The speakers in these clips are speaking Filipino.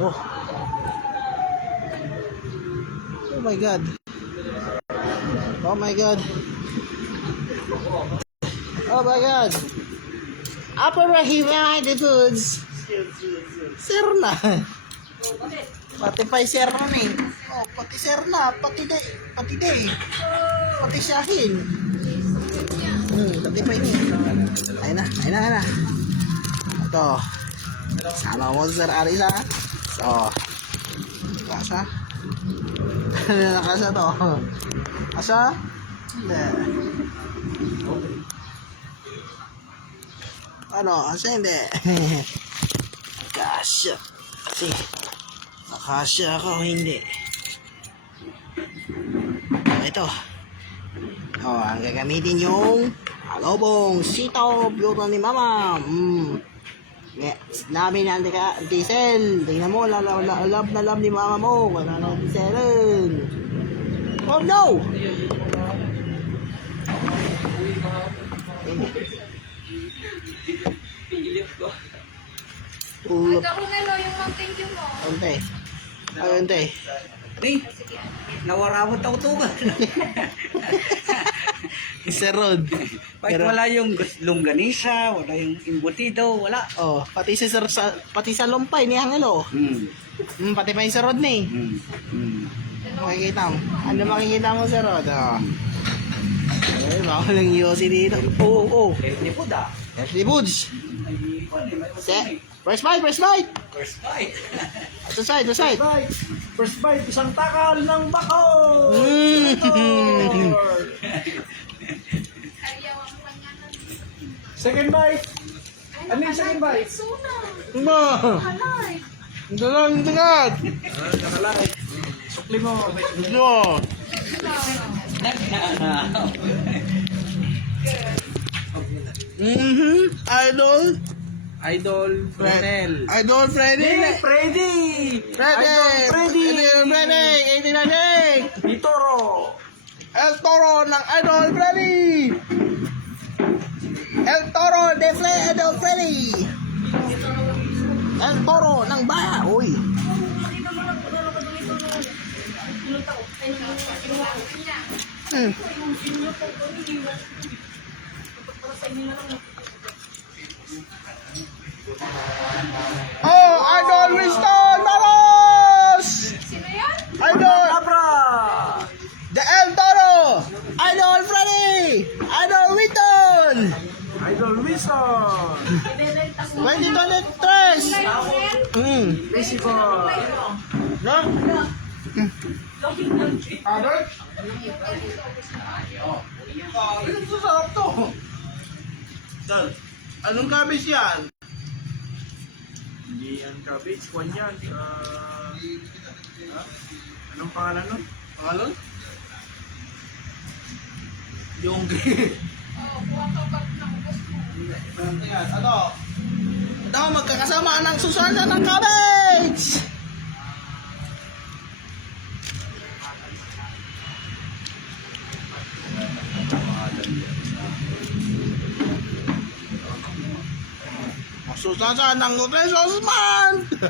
Oh. Oh my God. Oh my God. Oh my God. Upper Rahima the foods. Sir na. Pati pa sir na eh. Oh, pati sir na, pati day. Pati Shahin. Pati pa ini. Ayun na. Ito. Sama mo sir Arila. So. Kasa. Nakasa to. Asa? Hindi. Ano? Asa hindi? Kasya. Kasi nakasya ako hindi. Ito. Ang gagamitin yung alobong sitaw biyutan ni mama. Namin na diesel. Tingnan mo, love na love ni mama mo. Wala na dieselin. Oh no! Ay, Karunelo, yung mountain dew mo. Ante. Nawaramot ako tugan. Sir Rod. Pero wala yung longganisa, wala yung embutido, wala. Oh, pati sa lumpay ni Angelo. Pati pa yung Sir Rod ni. Makikita mo. Ano makikita mo Sir Rod? Oh. Ay, baka lang yosi dito. Oo. Hindi po da. Healthy Foods. First bite. First bite. Sa side. First bite, isang takal ng bako. Second bite. Ano yung second bite? Suna. Ba? Halay. Ang dalag. Nakalay. Sukli mo. Ito. Idol Fronel. Idol Freddy. Freddy. Freddy. Vitoro. El Toro ng Idol Freddy. El Toro de Idol Freddy. El Toro ng Baya. Uy. Oh, Idol Winston Maros! Sino yan? Idol! Abra. The El Toro! Idol Freddy! Idol Winston! Idol Wilson. 2023! Busy boy. No? Idol? Ito sarap to. Sir, anong cabbage yan? Hindi yan cabbage. Kwan yan. Anong pangalan nun? Pangalan? Yung Ito, magkakasama ng Susana ng cabbage! Susana ng Nutrition Month!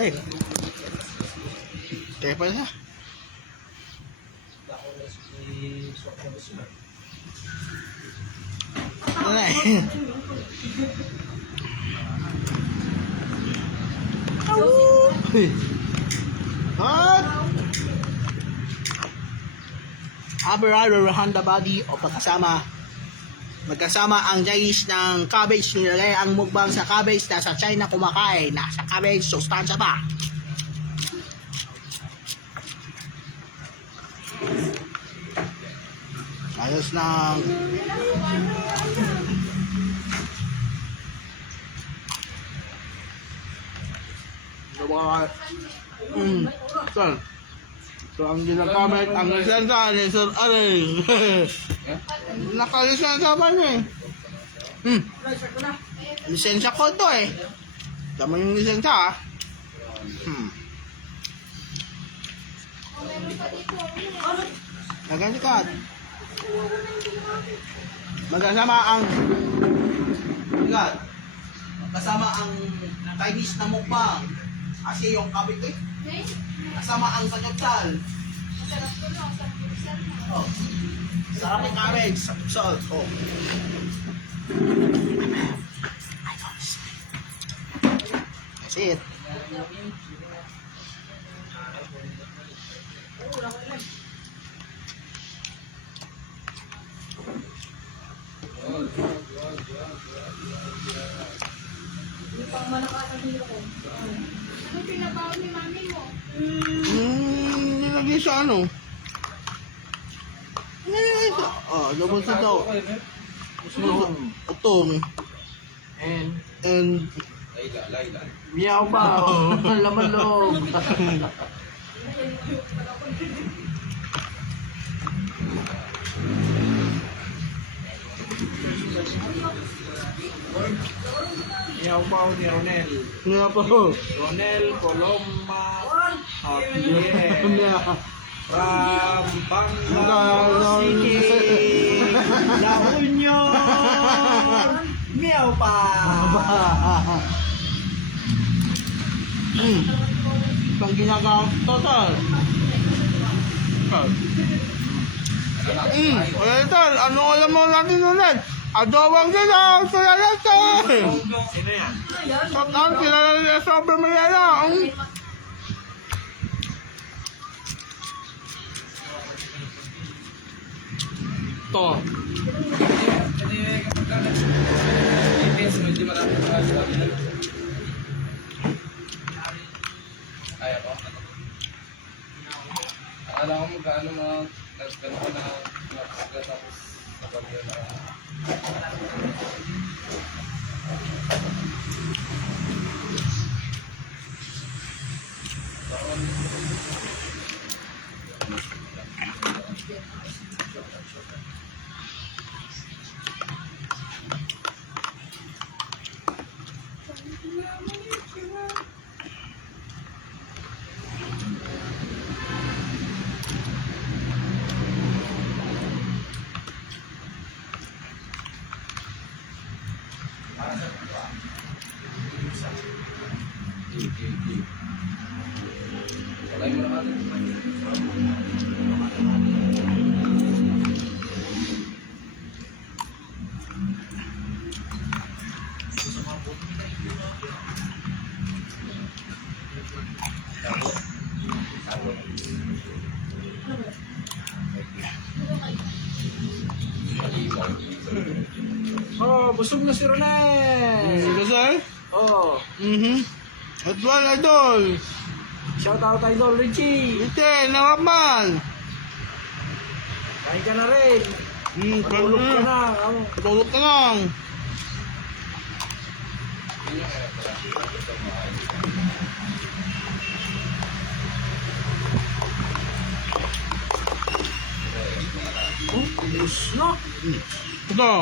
Hey. Kaya pa siya. Ano na eh. What? Aberrado Honda body o magkasama ang Chinese ng cabbage, nilagay ang mukbang sa cabbage, nasa China kumakain, nasa cabbage, sustansya pa. Ayos na. Sir. So, ang ginagamit, ang lisensya ni Sir Aray. Nakalisensya pa niya eh. Lisensya ko to eh. Tama yung lisensya ah. Nagasikat. Magkasama ang kasama ang Chinese na mukbang. Kasi yung kabit eh. Kasama ang sagyapsal. Masarap ko no, sa pizza mo. Oh. Sarap yung cabbage, sagyapsal. Oh. That's it. Ano pinabaw ni mami mo? Nilagay sa ano? Nilagay sa... Oh, double sa daw. Utong. And... Meow ba? Laman loob. Meow Bao ni Ronel. Meow pa. Ronel Coloma Javier. From Bangladesh City, La Union. Meow pa. Pang ginagawa total. Total, ano alam mo natin ulit? Adobang sila, sulalito! Sino yan? Total, kilala nila sa Bermalera. To. Alam ko magkano mga nagkano ko na tapos sa pamilya na Salay mo naman. Oh, busog na si Ronel. Kasal? Oh, Adwal, idol. shout out Idol Richie. Ite, nawaman. Kain ka na rin. Tulog ka na. Patulog ka lang. Bilis na. Ito.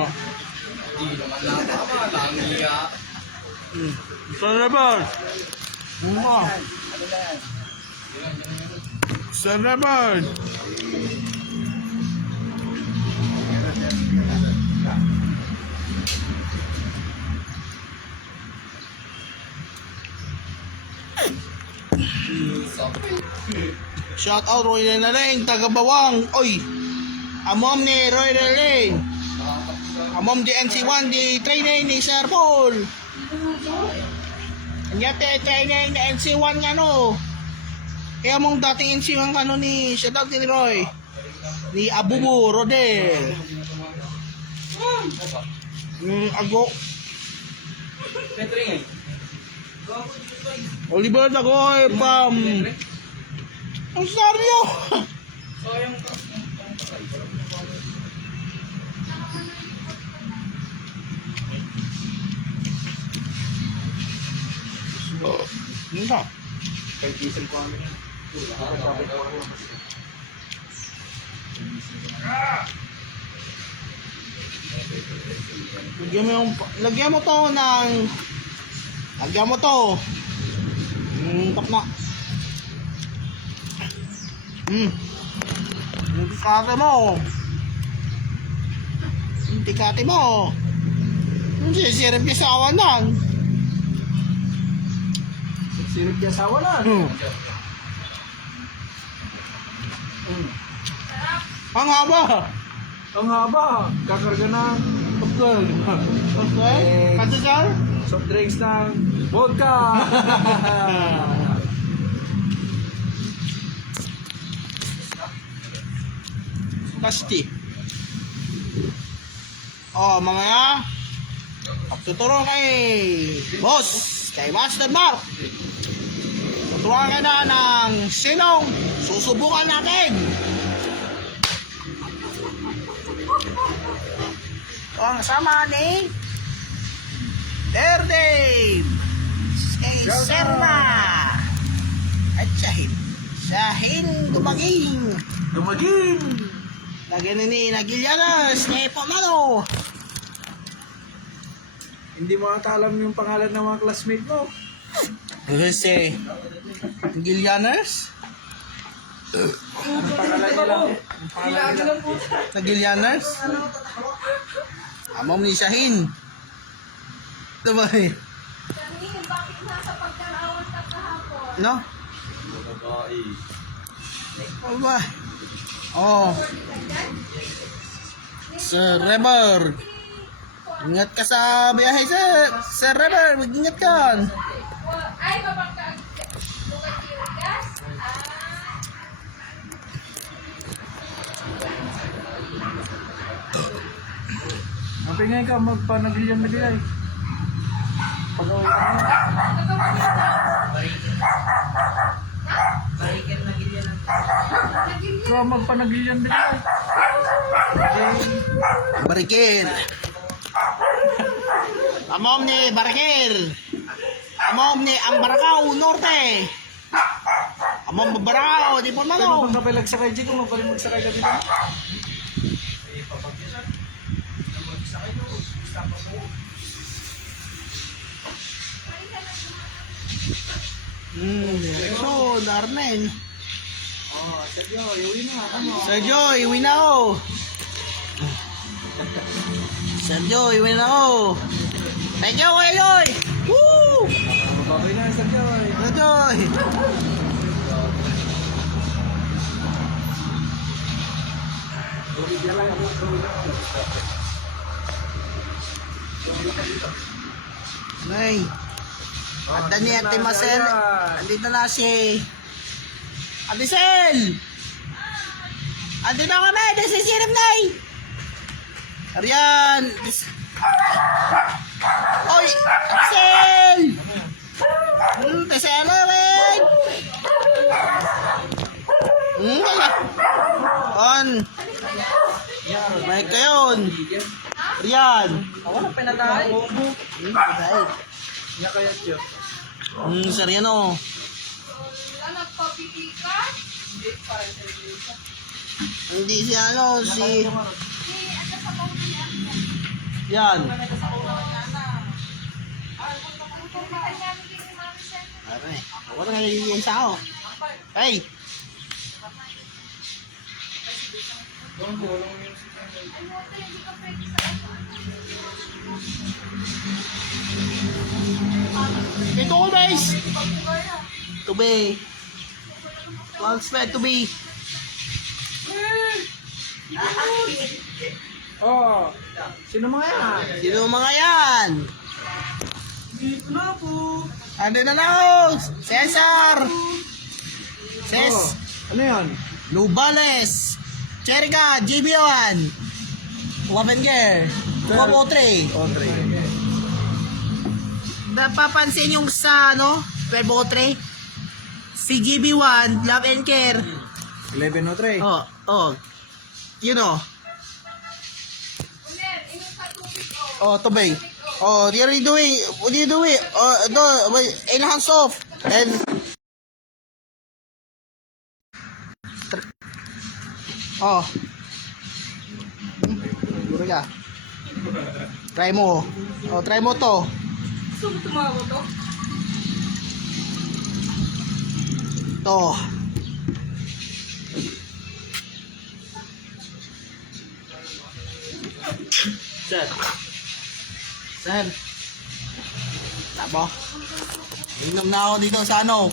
Cerebral. Cerebral. Shout out Roy Lalaing, taga Bawang. Oy. Amom ni Roy Lalaing. Amom di NC1 di training ni Sir Paul. Anyate training ni NC1 nga no. Kaya mong dating NC1 ka no ni shout out ni Roy. Ni Abubu Rodel. Ago. Oliver Tagoy from Ontario. Yun na. Lagyan mo to ng lagyan mo to. Tap na. Yung tikate mo. Yung tikate mo. Yung sisirip niya sa awan lang. Sirip niya sa wala. Ang haba. Ang haba. Kakarga ng Okay. Okay. Kasasal? soft drinks ng vodka. Kasti. Oh, mga pagtuturo kay Boss, kay Master Mark. Tuturuan ka na ng sinong susubukan natin. Ito ang kasama ni Dave, Serna, at Shahin Dumaging. Lagyan ni Nagilianas, ni Pamano. Hindi mo ata alam yung pangalan ng mga classmate mo. Kasi Nagilianas? Ang pangalan nila. Nagilianas? Amam ni Shahin. Diba eh? Sabihin, bakit nasa pagkarawan ka kahapon? No? Ano ba? Oh. Sir Reber. Ingat ka sa biyahe, Sir Reber. Mag-ingat ka. Ay, mapagka... Bukat yung gas? Mapingay ka, magpanagilian na nila eh. Pag-uwi ka na. Ikaw magpanagilian na nila eh. Barikir. Amom ni Barikir. Amom ni ang Baracao Norte. Amom Baracao, di po Kaya mano. magkapilag sa kay Jigo, magpaling magsakay ka dito. So, Darnel. Oh, Sergio, iuwi na. Ano? Sergio, iwi na ako. Sergio, iwi na ako. Thank you, Kuya Joy. Woo! Mababoy na, Sergio. Kuya Joy. Nay. At ni Ate Marcel. Andito na si Ate Sel. Andito na kami. This is Sirip Nay. Arian. Oy. Ate Sel. Ate Sel. Wait. On. May kayon. Rian. Ako na pinatay. Patay. Niya kaya siya. Seriano. Wala, nagpabili ka? Hindi si ano, si... Ano sa baon niya? Yan. Pupuntahan namin din ni Mami Sen. Aray. Ako na naliliyan sa ako. Hey! Ay, mo ito, hindi ka pwede sa Ito ko, guys! Ito, be. ano. What's meant to be? Oh, sino mga yan? Sino mga yan? Dito na po. Ano na ako? Cesar! Oh, ano yan? Lubales! Cherika! GB1! Wavenger! 1203! Oh, 3. Napapansin yung sa ano? 1203? Si GB1, Love and Care. 1103. Oh. You know. Oh, tubay. Oh, what are you doing? What are you doing? Enhance off. And... Oh. Siguro ka. Try mo. Oh, try mo to. Gusto mo tumawa to? To. Sir. Tabo. Inom na ako dito sa ano.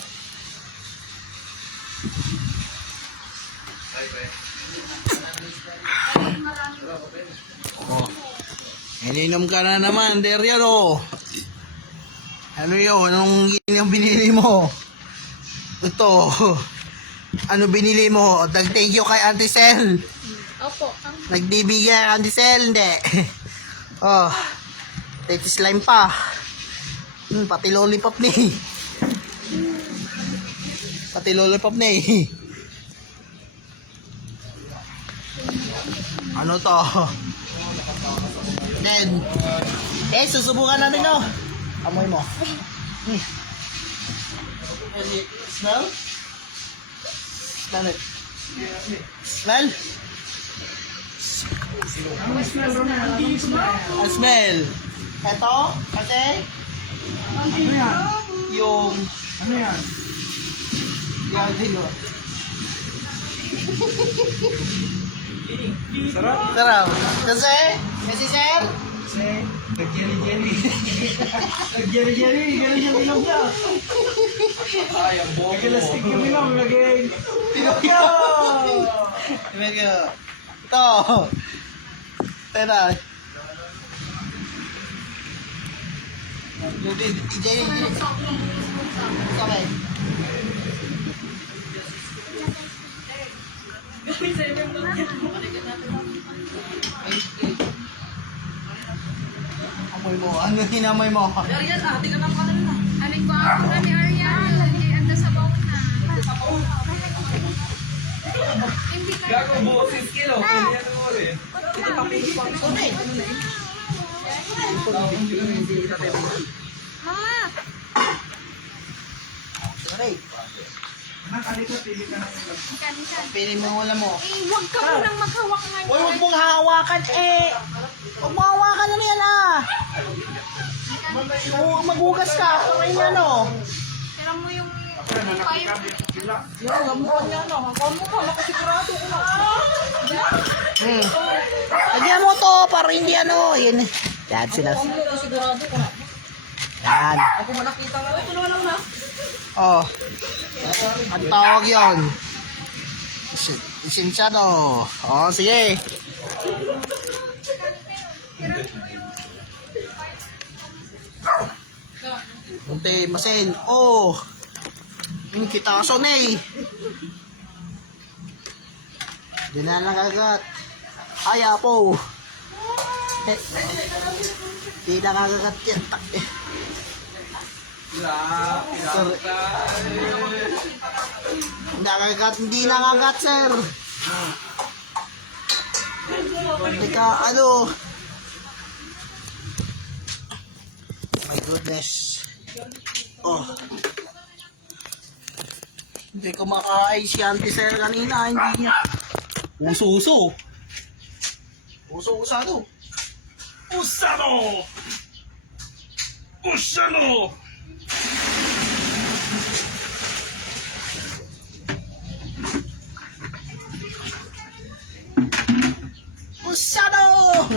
Oh. Ininom ka na naman, Derian, oh. Ano yun? Anong yung binili mo? Ito. Ano binili mo? Thank you kay Auntie Sel. Opo. Nagbibigay kay Auntie Sel, hindi. Oh. Titi slime pa. Pati lollipop ni. Pati lollipop ni. Ano to? Then, susubukan natin to. Amoy mo. Smell? Smell it. Smell? Ang smell. Ito, kasi, Ano yan? yung, Ano yan? yung dito. Sarap. Sarap. Kasi sir, Kasi, nag-jelly-jelly. Nag-jelly-jelly. Jelly-jelly lang siya. Ay, ang bobo. Nag-elastic kami lang. Lagay. ito. Tena. Okay. Amoy mo. Ano hinamoy mo? Arian, ate ka lang kanina. Aling ko ako na ni Arian. Hindi, anda sa bawon na. Hindi ka. Gago, buosis kilo. Hindi yan mo rin. Mama! Sorry. Nakalito, pili ka na. Kansan. Pili mo wala mo. Eh, huwag ka munang maghawak nga Uy, huwag mong hawakan eh. Huwag mo hawakan na yan ah. Maghugas ka. Kamay niya no. Tira mo yung... Yung gamuhan niya no. Ako mo ka. Nakasigurado ko na. Lagyan mo to para hindi ano. Yan. Yan sila. Yan. Ako manakita nga. Ito naman na. Oh. Ang tawag yun. Isinsyado. Oh, sige. Unti, masin. Oh. Yung kitaso na eh. Di na lang agad. Ay, apo. Di na kagagat yan. Hindi nakagat, sir. Teka, ano? My goodness. Oh. Hindi ko makain si Auntie Sir kanina. Hindi niya. Uso-uso. Uso-usado. Usano! Usano! Usado!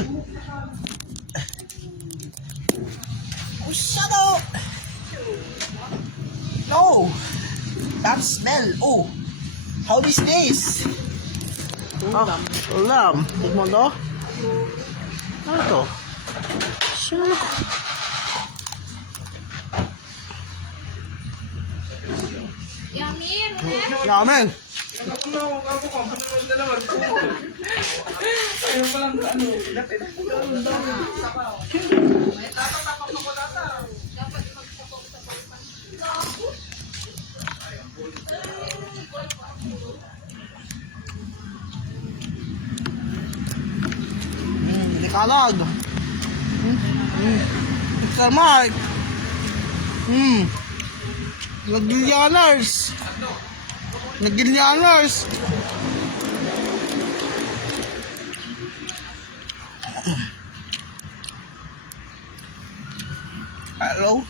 Usado! No! That smell. Oh! How is this? Ulam. Ulam. Tignan mo to. Ano to? Sure. Yummy, Ruben. Yaman. Ayun pa lang ano. Dikalag. Mr. Mike. Nag-Gillianers. Nag-Gillianers. Hello?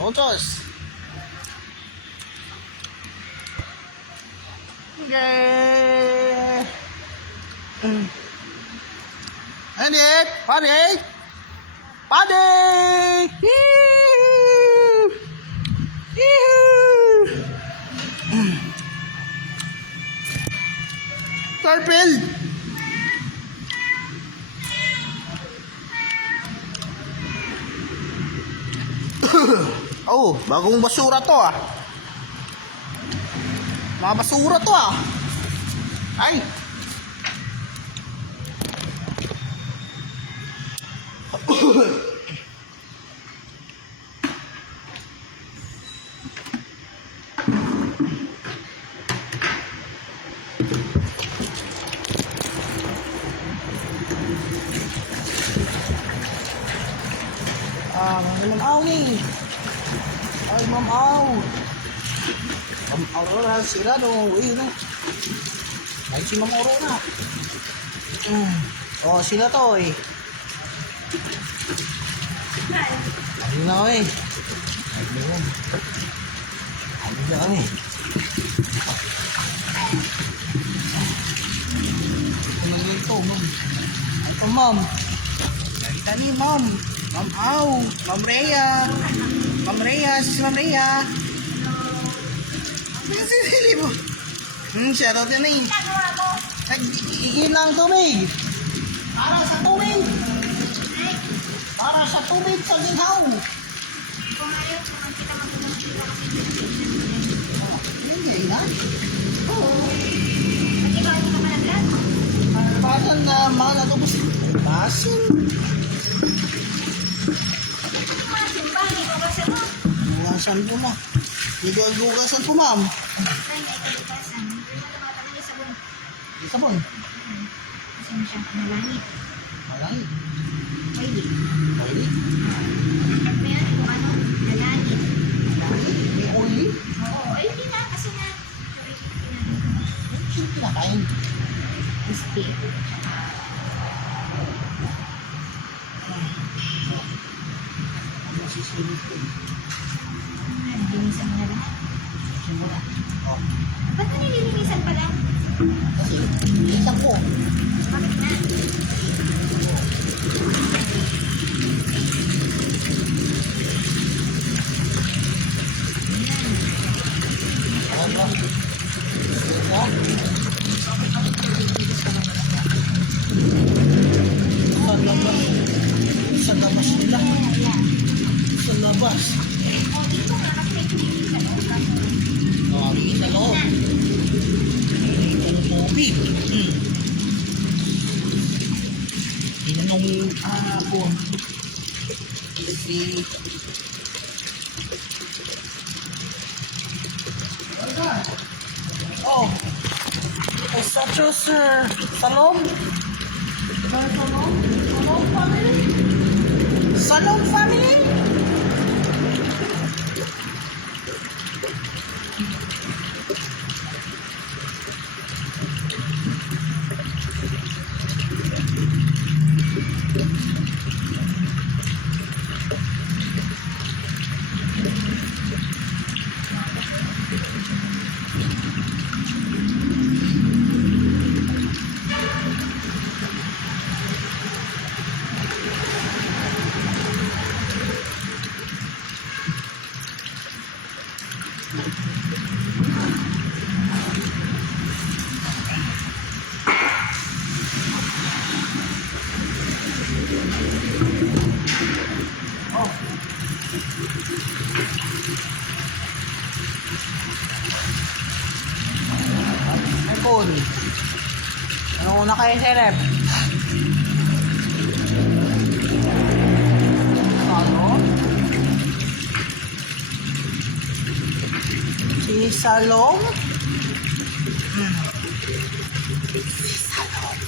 Otos. Okay. Panik! Panik! Panik! Yee! Yee! Garfield! Oh, bagong basura to ah. Mga basura to ah. Ay! Ma'am Aw ni. Ay, Ma'am Aw. Ma'am Aurora, sila no. Uy, no. Ay, si Ma'am Aurora. Oh, sila to eh. Ayun na eh. Ayun na. Ayun na eh. Ano ito, Ma'am? Ito, Ma'am. Nakita niyo, Ma'am. Ma'am Aw. Ma'am Rhea. Ma'am Rhea. Si Ma'am Rhea. Sili mo. Shout out yun eh. Igin lang tubig. Para sa tubig. Para sa tubig sa ginhaw. Hindi na. Basan na mga natubos. Basan. Bukasan po na. Dito ang bukasan po, ma'am. Sabon. Malangit. Pwede. May oily? Oo, ayun din na kasi nga. Sino pinakain? Crispy. Masisilip ko. Nilinisan mo na lahat. Simula. Oh. Ba't mo nililinisan pala? Kasi, isa po. Bakit na? Ano? Sa labas nila. Sa labas. O, dito nga kasi may nilinisan mo. Oh, sa loob. Ang tubig. Tinanong ako. Si... Oh, is that your salon? Salon family? Salon family? Salon. Ano una kayo, Serep? Ano? Si Salong? Si Salong.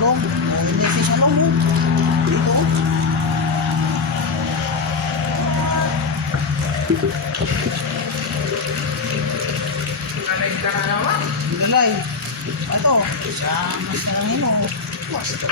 Salong? Oh, hindi si Salong. Dito. Nanay ka na naman. Bilay. Ito. Sa mas na nilo. Basta.